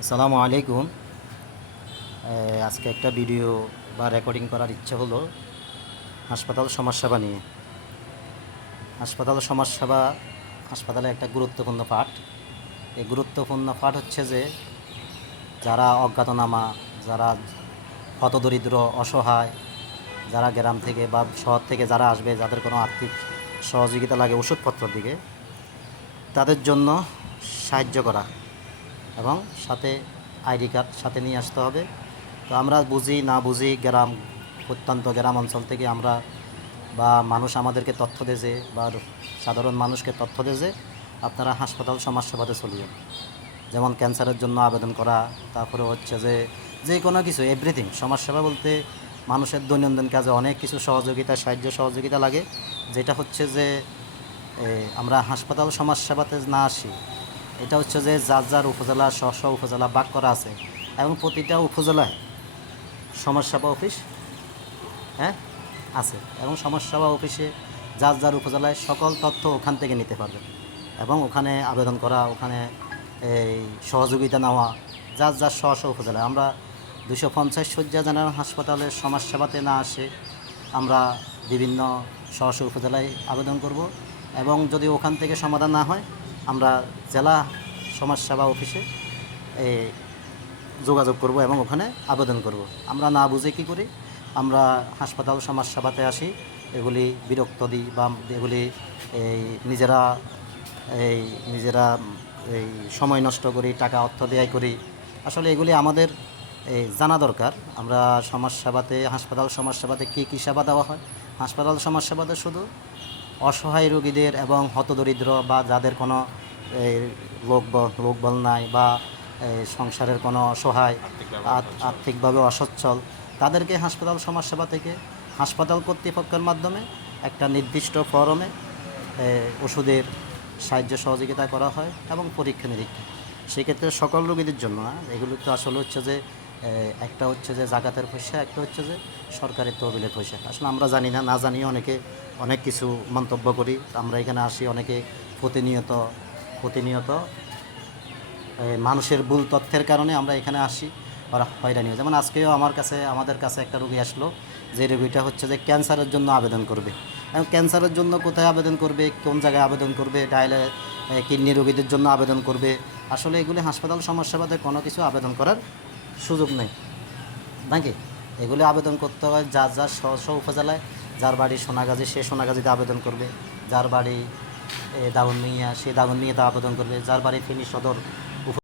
আসসালামু আলাইকুম। আজকে একটা ভিডিও বা রেকর্ডিং করার ইচ্ছা হলো হাসপাতাল সমাজসেবা নিয়ে। হাসপাতাল সমাজসেবা হাসপাতালে একটা গুরুত্বপূর্ণ পাঠ। এই গুরুত্বপূর্ণ পাঠ হচ্ছে যে যারা অজ্ঞাতনামা, যারা হতদরিদ্র, অসহায়, যারা গ্রাম থেকে বা শহর থেকে যারা আসবে, যাদের কোনো আর্থিক সহযোগিতা লাগে ওষুধপত্রের দিকে, তাদের জন্য সাহায্য করা এবং সাথে আইডি কার্ড সাথে নিয়ে আসতে হবে। তো আমরা বুঝি না বুঝি প্রত্যন্ত গ্রাম অঞ্চল থেকে আমরা বা মানুষ আমাদেরকে তথ্য দেয় বা সাধারণ মানুষকে তথ্য দেয় আপনারা হাসপাতাল সমাজসেবাতে চলে যান। যেমন ক্যান্সারের জন্য আবেদন করা, তারপরে হচ্ছে যে কোনো কিছু এভরিথিং। সমাজসেবা বলতে মানুষের দৈনন্দিন কাজে অনেক কিছু সাহায্য সহযোগিতা লাগে, যেটা হচ্ছে যে আমরা হাসপাতাল সমাজসেবাতে না আসি। এটা হচ্ছে যে যার যার উপজেলা স্ব উপজেলা ভাগ করা আছে এবং প্রতিটা উপজেলায় সমাজসেবা অফিস আছে এবং সমাজসেবা অফিসে যার যার উপজেলায় সকল তথ্য ওখান থেকে নিতে পারবে এবং ওখানে আবেদন করা, ওখানে এই সহযোগিতা নেওয়া যার যার স্ব উপজেলায়। আমরা 250 শয্যা জেনারেল হাসপাতালের সমাজসেবাতে না আসে আমরা বিভিন্ন স্ব উপজেলায় আবেদন করব এবং যদি ওখান থেকে সমাধান না হয় আমরা জেলা সমাজসেবা অফিসে যোগাযোগ করব এবং ওখানে আবেদন করব। আমরা না বুঝে কী করি, আমরা হাসপাতাল সমাজসেবাতে আসি, এগুলি বিরক্ত দিই বা এগুলি এই নিজেরা এই নিজেরা এই সময় নষ্ট করি, টাকা অর্থ ব্যয় করি। আসলে এগুলি আমাদের জানা দরকার। আমরা হাসপাতাল সমাজসেবাতে কী কী সেবা দেওয়া হয়। হাসপাতাল সমাজসেবাতে শুধু অসহায় রোগীদের এবং হতদরিদ্র বা যাদের কোনো লোকবল নাই বা সংসারের কোনো অসহায়, আর্থিকভাবে অসচ্ছল, তাদেরকে হাসপাতাল সমাজসেবা থেকে হাসপাতাল কর্তৃপক্ষের মাধ্যমে একটা নির্দিষ্ট ফরমে ওষুধের সাহায্য সহযোগিতা করা হয় এবং পরীক্ষা নিরীক্ষা। সেক্ষেত্রে সকল রোগীদের জন্য না, এগুলো তো আসলে হচ্ছে যে একটা হচ্ছে যে জাকাতের পয়সা, একটা হচ্ছে যে সরকারের তহবিলের পয়সা। আসলে আমরা জানি না জানিয়ে অনেকে অনেক কিছু মন্তব্য করি। আমরা এখানে আসি অনেকে প্রতিনিয়ত মানুষের ভুল তথ্যের কারণে আমরা এখানে আসি, ওরা হয়রানি হয়। যেমন আজকেও আমাদের কাছে একটা রোগী আসলো, যে রোগীটা হচ্ছে যে ক্যান্সারের জন্য আবেদন করবে। এবং ক্যান্সারের জন্য কোথায় আবেদন করবে, কোন জায়গায় আবেদন করবে, কিডনি রোগীদের জন্য আবেদন করবে, আসলে এগুলি হাসপাতাল সমাজসেবাতে কোনো কিছু আবেদন করার সুযোগ নেই নাকি। এগুলি আবেদন করতে হয় যার যার স্ব উপজেলায়। যার বাড়ি সোনাগাজী সে সোনাগাজীতে আবেদন করবে, যার বাড়ি দাগনভূঞা সে দাগনভূঞাতে আবেদন করবে, যার বাড়ি ফেনী সদর